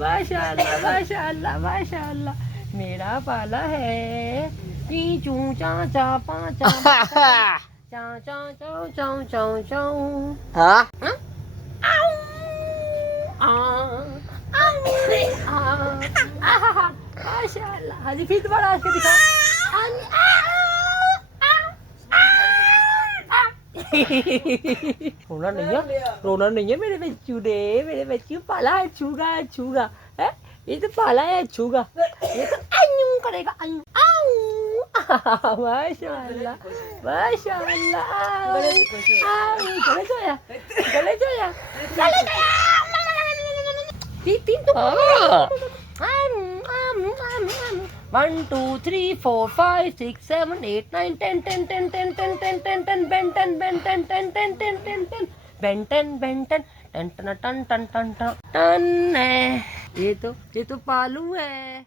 माशाअल्लाह माशाअल्लाह माशाअल्लाह। मेरा पाला है ची चू चा चा पा चा चा चा चाऊ चाऊ चाऊ चाऊ। हाँ माशाअल्लाह। हाजी फिर दोबारा आज के दिखाओ। रोना नहीं है मेरे बच्चू ने, मेरे बच्चू पाला है छूगा छूगा है। ये तो पाला है छूगा, ये तो आयू करेगा आयू आऊ। माशाअल्लाह माशाअल्लाह। गले जोया गले जोया गले जोया। तीन तो 1 2 3 4 5 6 7 8 9 10 10 10 10 10 10 10 10 Ben 10 Ben 10 10 10 10 10 10 Ben 10 Ben 10 टन टन टन टन टन टन टन है। ये तो पालू है।